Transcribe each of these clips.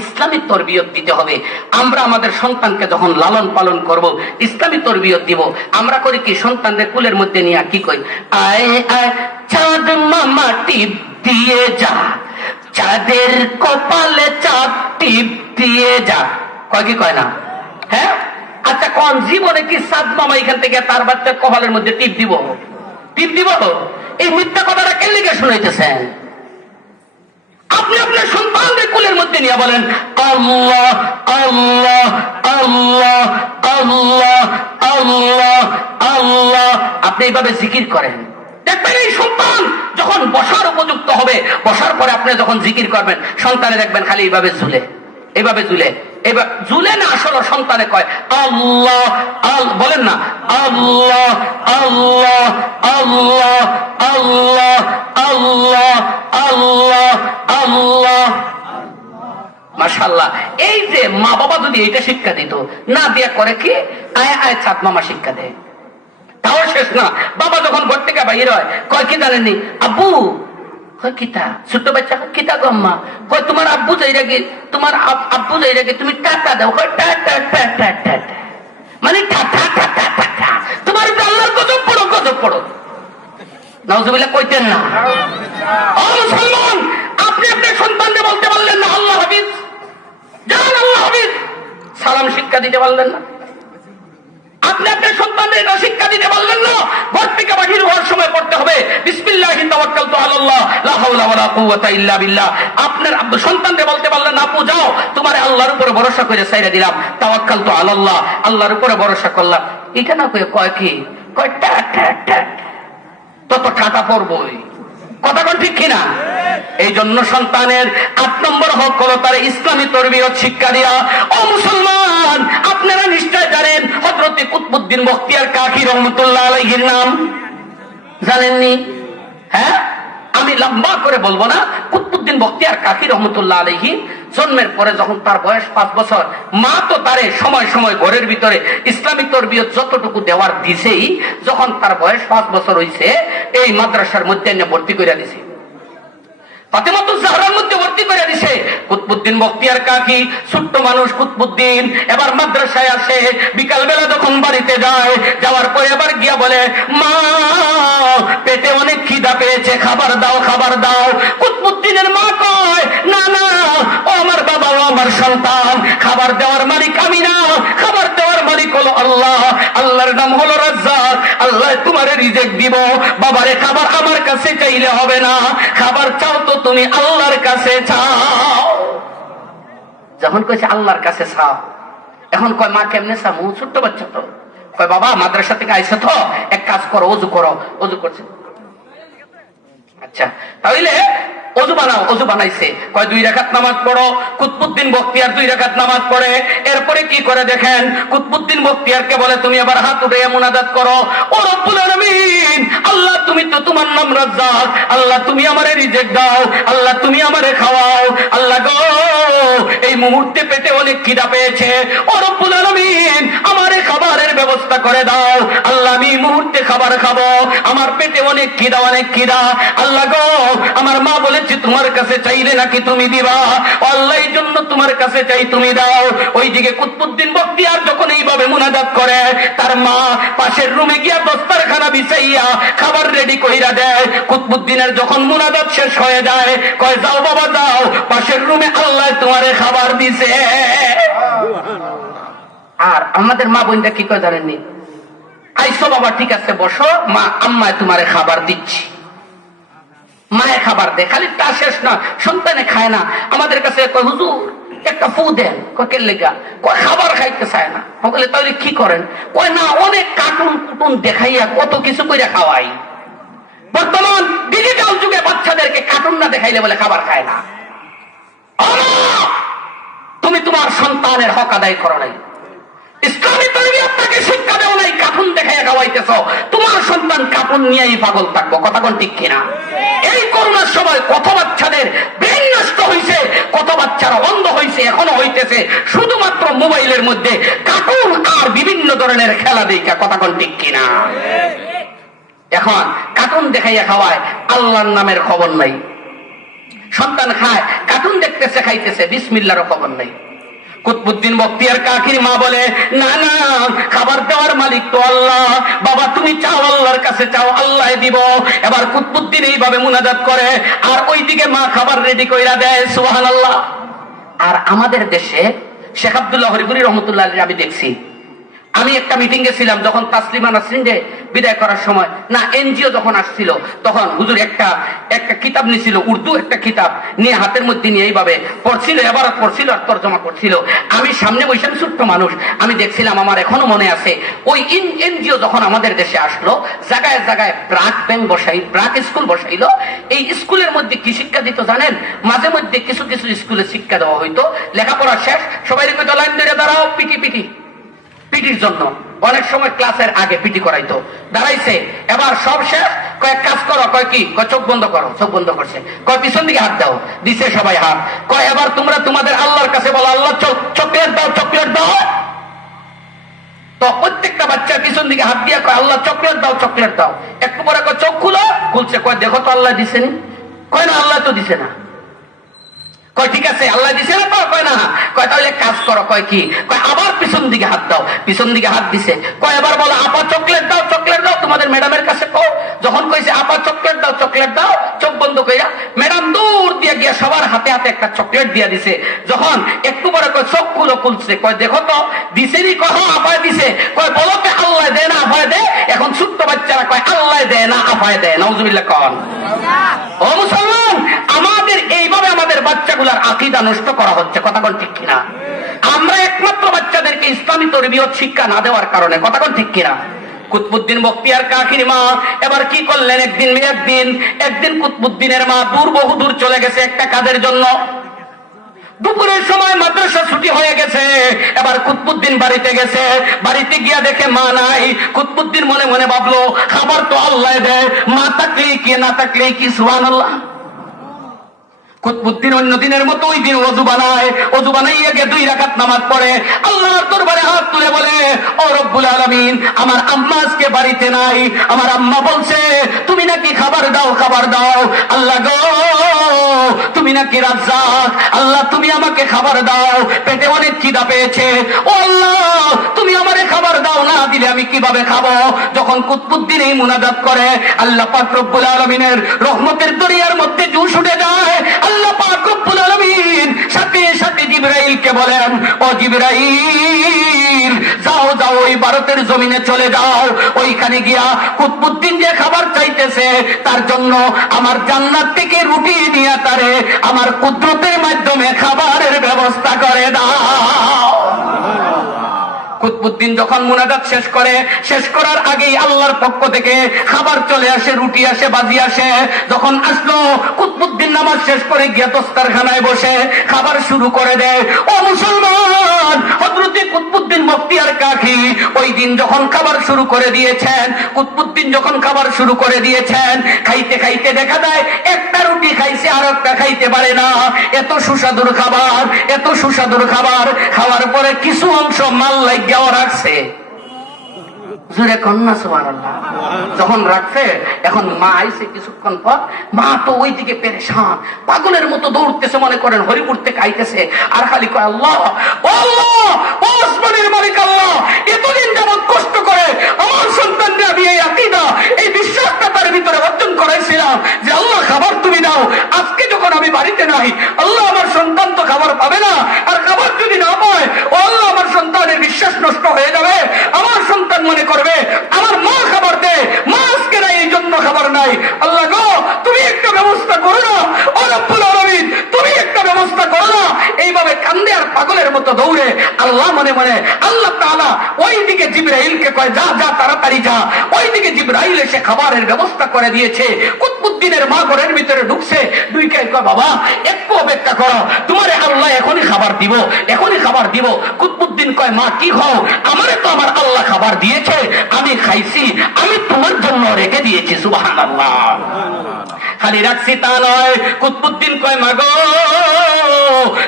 ইসলামী তরবিয়ত দিতে হবে। আমরা আমাদের সন্তানকে যখন লালন পালন করব, ইসলামী তরবিয়ত দিব। আমরা করি কি, সন্তানদের কুলের মধ্যে নিয়ে কি কই, আয় আয় চাঁদ মামা টিপ দিয়ে যা, চাঁদের কপালে চাঁদ টিপ দিয়ে যা, কয় কি কয় না? হ্যাঁ, আচ্ছা কোন জীবনে কি চাঁদ মামা এখান থেকে তার বাচ্চার কপালের মধ্যে টিপ দিব? টিপ দিব? এই মিথ্যা কথাটা কে লিখে শুনাইতেছেন? আপনি আপনার সন্তানদের কোলের মধ্যে নিয়ে বলেন আল্লাহ আল্লাহ আল্লাহ আল্লাহ আল্লাহ আল্লাহ। আপনি এইভাবে জিকির করেন, দেখবেন এই সন্তান যখন বসার উপযুক্ত হবে, বসার পরে আপনি যখন জিকির করবেন, সন্তানে দেখবেন খালি এইভাবে ঝুলে, এইভাবে ঝুলে, এবার ঝুলে না, আসলে সন্তানে কয় আল্লাহ আল্লাহ, বলেন না আল্লাহ আল্লাহ আল্লাহ আল্লাহ আল্লাহ আল্লাহ আল্লাহ। মাশাআল্লাহ। এই যে মা বাবা যদি এটা শিক্ষা দিত, না দিয়া করে কি, আয় আয় চাঁদ মামা শিক্ষা দেয়। তাও শেষ না, বাবা যখন ঘর থেকে বাইর হয় কয় কি জানেননি, আব্বু, কয় কিতা, ছোট্ট বাচ্চা কিতা গো আম্মা, কয় তোমার আব্বু যাই রাখি, তোমার আব্বু যাই রাখি, তুমি টাটা দাও, কয় টাটা টাটা টাটা, মানে টাটা টাটা টাটা, তোমার আল্লাহর গজব পড়ো, গজব পড়ো। নাউজুবিল্লাহ কইতেন না? ও মুসলমান, আপনি আপনার সন্তানকে বলতে পারলেন না আল্লাহ হাফিজ, জান আল্লাহ হাফিজ, সালাম শিক্ষা দিতে পারলেন না? আপনি আপনার সন্তানদের এটা শিক্ষা দিতে পারলেন না? ঘর থেকে বাহির হওয়ার সময় পড়তে হবে বিসমিল্লাহি তাওয়াক্কালতু আলাল্লাহ লা হাওলা ওয়ালা কুওয়াতা ইল্লা বিল্লাহ। আপনার সন্তানকে বলতে পারলেন না, আপু যাও, তোমার আল্লাহর উপরে ভরসা করে ছাইড়া দিলাম, তাওয়াক্কালতু আলাল্লাহ, আল্লাহর উপরে ভরসা করলাম। এটা না কয় কি, কয় টা টা টা, তত টাটা পড়বই। কথা কোন ঠিক কিনা? এই জন্য সন্তানের 8 নম্বর হক হলো তার ইসলামী তরবিয়ত শিক্ষা দেওয়া। ও মুসলমান, আপনারা নিশ্চয় জানেন হযরত কুতবুদ্দিন বখতিয়ার কাকি রহমাতুল্লাহ আলাইহির নাম জানেননি? হ্যাঁ, আমি লম্বা করে বলবো না। কুতবুদ্দিন বখতিয়ার কাকি রহমাতুল্লাহ আলাইহি জন্মের পরে যখন তার বয়স 5 বছর, মা তো তারে সময় সময় ঘরের ভিতরে ইসলামিক তরবিয়ত যতটুকু দেওয়ার দিছেই, যখন তার বয়স 5 বছর হইছে, এই মাদ্রাসার মধ্যে এনে ভর্তি করে দিছে, ফাতেমাতুজ জাহরার মধ্যে ভর্তি করে দিছে। কুতবুদ্দিন বখতিয়ার কাকি ছোট্ট মানুষ কুতবুদ্দিন এবার মাদ্রাসায় আসে, বিকাল বেলা যখন বাড়িতে যায়, যাওয়ার পরে এবার গিয়া বলে, মা পেটে অনেক খিদা পেয়েছে, খাবার দাও খাবার দাও। কুতবুদ্দিনের মা কয়, না না, ও আমার বাবা, ও আমার সন্তান, খাবার দেওয়ার মালিক আমি না, খাবার দেওয়ার মালিক হলো আল্লাহ, আল্লাহর নাম হলো রাজ্জাক, আল্লাহ তোমারে রিজিক দিব। বাবারে খাবার আমার কাছে চাইলে হবে না, খাবার চাও তো তুমি আল্লাহর কাছে চাও। যখন কইছে আল্লাহর কাছে চাও, এখন কয় মা কেমনে চামু, ছোট্ট বাচ্চা তো, কয় বাবা মাদ্রাসা থেকে আইসে তো, এক কাজ করো, ওযু করো। ওযু করছে, আচ্ছা তাহলে ওযু বানাও। ওযু বানাইছে, কয় 2 রাকাত নামাজ পড়ো। কুতবুদ্দিন বখতিয়ার 2 রাকাত নামাজ পড়ে। এরপরে কি করে দেখেন, কুতবুদ্দিন বখতিয়ারকে বলে, তুমি আবার হাত উঠে মুনাজাত করো, ও রব্বুল আলামিন, আল্লাহ তুমি তো, তোমার নাম রাজ্জাক, আল্লাহ তুমি আমারে রিজিক দাও, আল্লাহ তুমি আমারে খাওয়াও, আল্লাহ গো এই মুহূর্তে পেটে অনেক খিদা পেয়েছে, ও রব্বুল আলামিন আমারে খাবারের ব্যবস্থা করে দাও, আল্লাহ আমি এই মুহূর্তে খাবার খাবো, আমার পেটে অনেক খিদা, অনেক খিদা, আল্লাহ গো আমার মা বলে তোমার কাছে চাইলে নাকি তুমি দিবা, আল্লাহ এই জন্য তোমার কাছে চাই, তুমি দাও। ওইদিকে কুতবুদ্দিন বখতিয়ার যখন এইভাবে মুনাজাত করে, তার মা পাশের রুমে গিয়া দস্তারখানা বিছাইয়া খাবার রেডি কইরা দেয়। কুতবুদ্দিনের যখন মুনাজাত শেষ হয়ে যায়, কয় যাও বাবা যাও, পাশের রুমে আল্লাহ তোমারে খাবার দিছে। আর আমাদের মা বোনটা কি কয় জানেননি, আইসো বাবা ঠিক আছে বসো, মা আম্মায় তোমারে খাবার দিচ্ছি। মায়ে খাবার দেয়, খালি তা শেষ না, সন্তানে খায় না। আমাদের কাছে কয় হুজুর একটা ফু দেন, কয় লেগা, কয় খাবার খাইতে চায় না। বলে তাহলে কি করেন, কয় না অনেক কার্টুন কুটুন দেখাইয়া কত কিছু করে খাওয়াই। বর্তমান ডিজিটাল যুগে বাচ্চাদেরকে কার্টুন না দেখাইলে বলে খাবার খায় না। তুমি তোমার সন্তানের হক আদায় করো নাই, ইসলামী তরবিয়ত তাকে শিক্ষা দেও নাই, কার্টুন দেখাইয়া খাওয়াইতেছ, তোমার সন্তান কার্টুন নিয়েই পাগল থাকবো। কথা কোন ঠিক কিনা? এই করোনার সময় কত বাচ্চাদের ব্রেন নষ্ট হয়েছে, কত বাচ্চারা অন্ধ হয়েছে, এখনো হইতেছে, শুধুমাত্র মোবাইলের মধ্যে কার্টুন আর বিভিন্ন ধরনের খেলা দেখা। কথা কোন ঠিক কিনা? এখন কার্টুন দেখাইয়া খাওয়ায়, আল্লাহর নামের খবর নাই, সন্তান খায়, কার্টুন দেখতেছে, খাইতেছে, বিসমিল্লাহর খবর নাই। কুতবুদ্দিন বখতিয়ার কাকির মা বলে, না না, খাবার দেওয়ার মালিক তো আল্লাহ, বাবা তুমি চাও, আল্লাহর কাছে চাও, আল্লাহ দিব। এবার কুতবুদ্দিন এইভাবে মুনাজাত করে, আর ওইদিকে মা খাবার রেডি কইরা দেয়। সুবহানাল্লাহ। আর আমাদের দেশে শেখ আব্দুল্লাহ হরিপুরি রহমতুল্লাহ আমি দেখছি, আমি একটা মিটিং গেছিলাম যখন তাসলিমা নাসরিনকে বিদায় করার সময়, না এনজিও যখন আসছিল, তখন হুজুর একটা কিতাব নিয়েছিল, উর্দু একটা কিতাব নিয়ে হাতের মধ্যে নিয়ে এইভাবে পড়ছিল, এবার পড়ছিল আর তর্জমা করছিল। আমি সামনে বসে, ছোট্ট মানুষ, আমি দেখছিলাম। আমার এখনো মনে আছে, ওই এনজিও যখন আমাদের দেশে আসলো, জায়গায় জায়গায় ব্রাক ব্যাংক ব্রাক স্কুল বসাইলো। এই স্কুলের মধ্যে কি শিক্ষা দিত জানেন? মাঝে মধ্যে কিছু কিছু স্কুলে শিক্ষা দেওয়া হইতো, লেখাপড়া শেষ, সবাই লাইন ধরে দাঁড়াও, পিটির জন্য। অনেক সময় ক্লাসের আগে পিটি করাইতো, দাঁড়াইছে, এবার সব শেষ, কয়েক কাজ করো, কয় কি, কয় চোখ বন্ধ করো, চোখ বন্ধ করছে, কয় পিছন দিকে হাত দাও, দিছে সবাই হাত, কয় এবার তোমরা তোমাদের আল্লাহর কাছে বলো, আল্লাহ চকলেট দাও, চকলেট দাও। তো প্রত্যেকটা বাচ্চা পিছন দিকে হাত দিয়ে কয় আল্লাহ চকলেট দাও, চকলেট দাও। একটু পরে কয় চোখ খুলছে, কয় দেখো তো আল্লাহ দিছেনি? কয় না, আল্লাহ তো দিছে না। কয় ঠিক আছে, আল্লাহ দিছে না? কয় না। কয় তাহলে কাজ করো, কয় কি, কয় আবার পিছন দিকে হাত দাও, পিছন দিকে হাত দিছে, কয় এবার বলো আপা চকলেট দাও, চকলেট দাও, তোমাদের ম্যাডামের কাছে কও। যখন কইছে আপা চকলেট দাও, চকলেট দাও, চোখ বন্ধ কইরা ম্যাডাম দূর দিয়ে গিয়া সবার হাতে হাতে একটা চকলেট দিয়ে দিছে। যখন একটু পরে কয় চোখ খুলছে, কয় দেখো তো দিছেনি? কয় হ্যাঁ আপায় দিছে। কয় বলো তো আল্লাহ দেয় না আপায় দেয়? এখন ছোট্ট বাচ্চারা কয় আল্লাহ দেয় না আপায় দেয়। নাউজুবিল্লাহ কন। ও মুসলমান, আমাদের এইভাবে আমাদের বাচ্চাগুলার আকীদা নষ্ট করা হচ্ছে, কথা কোন ঠিক কিনা? আমরা একমাত্র বাচ্চাদেরকে ইসলামী তরবিয়ত শিক্ষা না দেওয়ার কারণে, কথা কোন ঠিক কিনা? কুতবুদ্দিন বখতিয়ার কাকির মা এবার কি করলেন, একদিন কুতবুদ্দিনের মা বহুদূর চলে গেছে একটা কাজের জন্য। দুপুরের সময় মাদ্রাসা ছুটি হয়ে গেছে, এবার কুতবুদ্দিন বাড়িতে গেছে, বাড়িতে গিয়া দেখে মা নাই। কুতবুদ্দিন মনে মনে ভাবলো, খাবার তো আল্লাহ দেয়, মা থাকলেই কি না থাকলেই কি, সুবহানাল্লাহ। কুতবুদ্দিন অন্য দিনের মতো ওই দিন ওযু বানাইয়া গিয়ে 2 রাকাত নামাজ পড়ে, আল্লাহর দরবারে হাত তুলে বলে, ও রব্বুল আলামিন, আমার আম্মা আজকে বাড়িতে নাই, আমার আম্মা বলছে তুমি নাকি খাবার দাও, খাবার দাও। আল্লাহ গো, তুমি নাকি রাজ্জাক, আল্লাহ তুমি আমাকে খাবার দাও, পেটে অনেক খিদা পেয়েছে, ও আল্লাহ তুমি আমারে খাবার দাও, না দিলে আমি কিভাবে খাবো? যখন কুতবুদ্দিন এই মুনাজাত করে, আল্লাহ পাক রব্বুল আলামিনের রহমতের দরিয়ার মধ্যে জুস উঠে যায়। আল্লাহ পাক রব্বুল আলামিন সাথে সাথে জিবরাইলকে বলেন, ও জিবরাইল যাও যাও, ওই ভারতের জমিনে চলে যাও, ওইখানে গিয়া কুতবুদ্দিন যে খাবার চাইতেছে তার জন্য আমার জান্নাত থেকে রুটি নিয়ে তারে আমার কুদরতের মাধ্যমে খাবারের ব্যবস্থা করে দাও। কুতবুদ্দিন যখন মুনাজাত শেষ করার আগেই আল্লাহর পক্ষ থেকে খাবার চলে আসে, রুটি আসে, বাজি আসে। যখন আসলো, কুতবুদ্দিন নামাজ শেষ করে গিয়ে দস্তারখানায় বসে খাবার শুরু করে দেয়। ও মুসলমান, হযরতে কুতবুদ্দিন বখতিয়ার কাকি ওই দিন যখন খাবার শুরু করে দিয়েছেন, কুতবুদ্দিন যখন খাবার শুরু করে দিয়েছেন, খাইতে খাইতে দেখা যায় একটা রুটি খাইছে, আর একটা খাইতে পারে না। এত সুস্বাদুর খাবার, এত সুস্বাদুর খাবার খাওয়ার পরে কিছু অংশ মাল লাগিয়ে রাখছে। জুড়ে কন্যা সুবহানাল্লাহ। যখন রাখছে, এখন মা আইছে কিছুক্ষণ পর, মা তো ওইদিকে পেরেশান, পাগলের মতো দৌড়তেছে, মনে করেন হরিপুর থেকে আইতেছে, আর খালি কয় আল্লাহ, ও আল্লাহ, ও আসমানের মালিক আল্লাহ, এতদিন যাবত কষ্ট করে আমার সন্তানকে আমি এই আকীদা, এই বিশ্বাসটা তার ভিতরে অর্জন করাইছিলাম যে আল্লাহ খাবার তুমি দাও, আজকে যখন আমি বাড়িতে নাই, আল্লাহ আমার সন্তান তো খাবার পাবে না, আর খাবার যদি না পায়, ও আল্লাহ আমার সন্তানের বিশ্বাস নষ্ট হয়ে যাবে। আমার সন্তান মনে করবে আমার মা খাবার দেয়, মা আজকে নাই এই জন্য খাবার নাই। আল্লাহ গো, তুমি একটা ব্যবস্থা করো না, ও রব্বুল আলামিন তুমি একটা ব্যবস্থা করো না। এইভাবে কান্দে আর পাগলের মতো দৌড়ে আল্লাহ মনে মনে, আল্লাহ তাআলা ওইদিকে জিবরাইলকে কয়, যা যা তাড়াতাড়ি যা। ওইদিকে জিবরাইল এসে খাবারের ব্যবস্থা করে দিয়েছে। কুতবুদ্দিনের মা ঘরের ভিতরে ঢুকছে, ঢুকে কয়, বাবা একটু অপেক্ষা করো, তোমারে আল্লাহ এখনই খাবার দিব, এখনই খাবার দিব। কুতবুদ্দিন কয়, মা কি খাও? আমারে তো আমার আল্লাহ খাবার দিয়েছে, আমি খাইছি, আমি তোমার জন্য রেখে দিয়েছি। সুবহানাল্লাহ। খালি রাখছি তা নয়, কুতবুদ্দিন কয়, মা গো,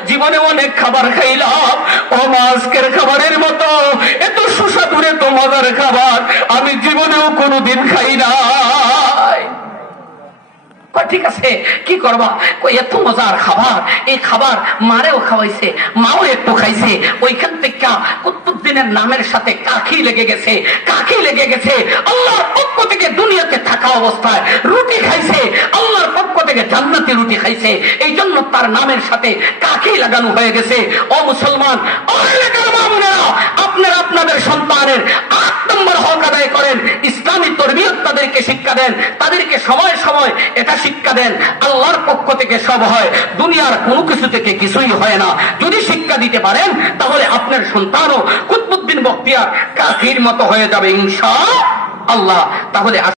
জীবনে অনেক খাবার খাইলাম, ও মা আজকের খাবারের মতো এত সুস্বাদু, এত মজার খাবার আমি জীবনেও কোনোদিন খাই নাই। ঠিক আছে, কি করবা? এত মজার খাবার, এই খাবার মারেও খাওয়াইছে, মাও একটু খাইছে। ওইখান থেকে কুতুবউদ্দিনের নামের সাথে কাকি লেগে গেছে, কাকি লেগে গেছে। আল্লাহর পক্ষ থেকে দুনিয়াতে থাকা অবস্থায় রুটি খাইছে, আল্লাহর পক্ষ থেকে জান্নাতি রুটি খাইছে, এই জন্য তার নামের সাথে কাকি লাগানো হয়ে গেছে। ও মুসলমান, আপনারা আপনাদের সন্তানের 8 নম্বর হক আদায় করেন, ইসলামী তরবিয়ত তাদেরকে শিক্ষা দেন, তাদেরকে সময় সময় এটা শিক্ষা দেন আল্লাহর পক্ষ থেকে সব হয়, দুনিয়ার কোনো কিছু থেকে কিছুই হয় না। যদি শিক্ষা দিতে পারেন তাহলে আপনার সন্তানও কুতুবউদ্দিন বখতিয়ার কাকির মতো হয়ে যাবে ইনশাআল্লাহ। তাহলে